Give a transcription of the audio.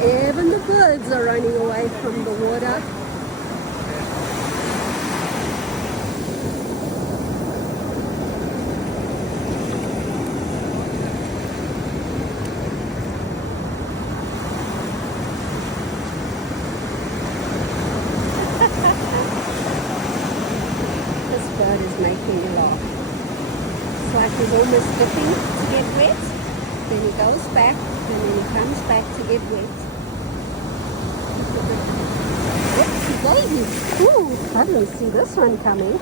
Even the birds are running away from the water. This bird is making me laugh. It's like he's almost dipping to get wet. Then he goes back, and then he comes back to get wet. Oopsie daisy. Ooh, I didn't see this one coming.